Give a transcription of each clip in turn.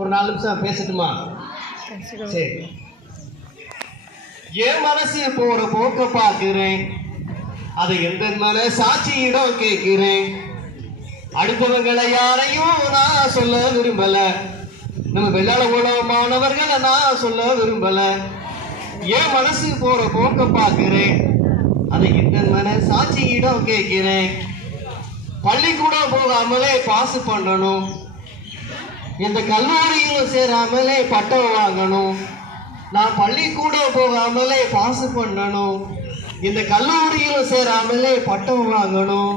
ஒரு 4 நிமிஷம் பேசட்டுமா? சரி. என் மனசு போற போக்க பாக்குறேன், அதை எந்த மன சாட்சியிடம் கேட்கிறேன். அடுத்தவங்களை யாரையும் நான் சொல்ல விரும்பல, நம்ம வெள்ளாள உலகமானவர்களை நான் சொல்ல விரும்பல. என் மனசு போற போக்க பாக்குறேன், அதை எந்த மன சாட்சியிடம் கேட்கிறேன். பள்ளிக்கூடம் போகாமலே பாஸ் பண்ணணும், இந்த கல்லூரியிலும் சேராமலே பட்டம் வாங்கணும். நான் பள்ளிக்கூடம் போகாமலே பாஸ் பண்ணணும், இந்த கல்லூரியிலும் சேராமலே பட்டம் வாங்கணும்.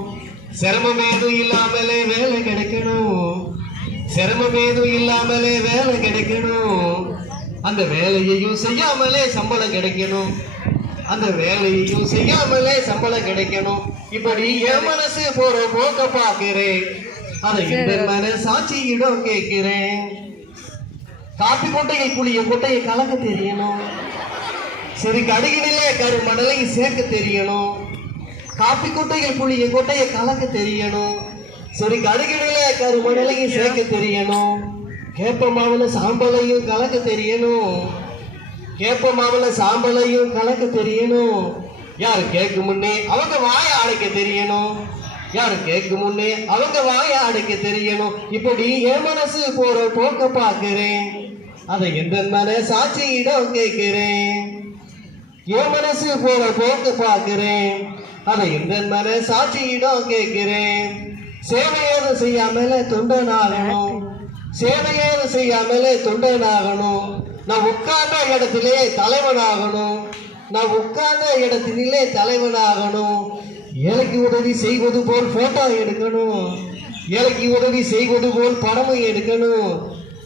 சிரமம் ஏதும் இல்லாமலே வேலை கிடைக்கணும், சிரமம் ஏதும் இல்லாமலே வேலை கிடைக்கணும். அந்த வேலையையும் செய்யாமலே சம்பளம் கிடைக்கணும், அந்த வேலையையும் செய்யாமலே சம்பளம் கிடைக்கணும். இப்படி என் மனசு போற போக்க பாக்குறேன், அதை இந்த மன சாட்சியிடம் கேட்கிறேன். காப்பி கொட்டையை புளிய கொட்டையை கலக்க தெரியணும், சரி கடுகினிலே கரு மணலை சேர்க்க தெரியணும். காப்பி கொட்டைகள் புளிய கொட்டையை கலக்க தெரியணும், சரி கடுகினிலே கரு மணலையும் சேர்க்க தெரியணும். கேப்ப மாவுல சாம்பலையும் கலக்க தெரியணும், கேப்ப மாவுல சாம்பலையும் கலக்க தெரியணும். யாரு கேட்கும் முன்னே அவங்க வாய அடைக்க தெரியணும், யாரு கேட்கும் முன்னே அவங்க வாய அடைக்க தெரியணும். இப்படி என் மனசு போற போக்க பாக்குறேன், அதை எந்த மன சாட்சியிடம் கேட்கிறேன். என் மனசு போற போக்க பாக்குறேன், அதை எந்த மன சாட்சியிடம் கேட்கிறேன். சேவையாவது செய்யாமல தொண்டனாகணும், சேவையாவது செய்யாமல தொண்டனாகணும். நான் உட்கார்ந்த இடத்திலே தலைவனாகணும், நான் உட்கார்ந்த இடத்திலே தலைவனாகணும். ஏழைக்கு உதவி செய்வது போல் போட்டோ எடுக்கணும், ஏழைக்கு உதவி செய்வது போல் படமும் எடுக்கணும்.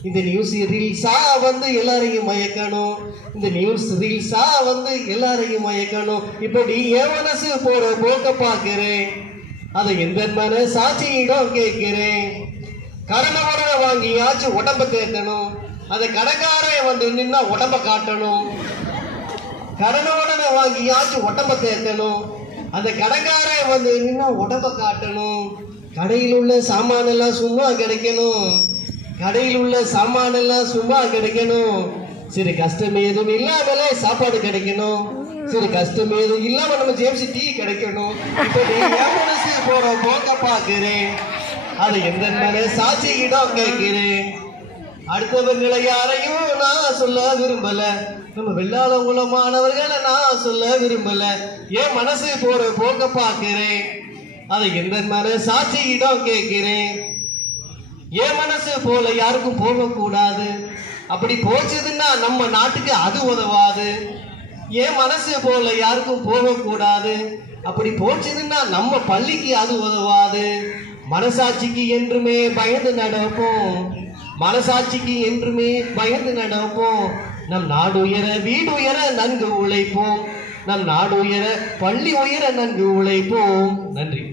இந்த நியூஸ் ரீல்ஸா வந்து எல்லாரையும் மயக்கணும், இந்த நியூஸ் ரீல்ஸா வந்து எல்லாரையும் மயக்கணும். இப்படி என் மனசு போற போக்க பாக்குறேன், அதை எந்த மன சாட்சியிடம் கேட்கிறேன். கடனை உடனே வாங்கியாச்சும் உடம்ப தேக்கணும், அந்த கடைக்காரன் வந்து நின்னா உடம்ப காட்டணும். கடனை உடனே வாங்கியாச்சும் உடம்ப தேக்கணும், அந்த கடைக்காரன் வந்து நின்னா உடம்ப காட்டணும். கடையில் உள்ள சாமான் எல்லாம் சும்மா கிடைக்கணும், கடையில் உள்ள சாமான் எல்லாம் சும்மா கிடைக்கணும். சரி கஷ்டம் ஏதும் இல்லாமலே சாப்பாடு கிடைக்கணும், சரி கஷ்டம் ஏதும் இல்லாம நம்ம ஜேம்ஸ் டீ கிடைக்கணும். இப்படி என் மனசு போற போக்க பாக்குறேன், அதை எந்த மன சாட்சியிடம் கேட்கிறேன். அடுத்தவங்களை யாரையும் நான் சொல்ல விரும்பல, நம்ம வெள்ளாள குலமானவர்களை நான் சொல்ல விரும்பல. என் மனசு போற போக்க பாக்குறேன், அதை எந்த மன சாட்சியிடம் கேட்கிறேன். என் மனசு போல யாருக்கும் போகக்கூடாது, அப்படி போச்சதுன்னா நம்ம நாட்டுக்கு அது உதவாது. என் மனசு போல யாருக்கும் போகக்கூடாது, அப்படி போச்சதுன்னா நம்ம பள்ளிக்கு அது உதவாது. மனசாட்சிக்கு என்றுமே பயந்து நடப்போம், மனசாட்சிக்கு என்றுமே பயந்து நடப்போம். நம் நாடு உயர வீடு உயர நன்கு உழைப்போம், நம் நாடு உயர பள்ளி உயர நன்கு உழைப்போம். நன்றி.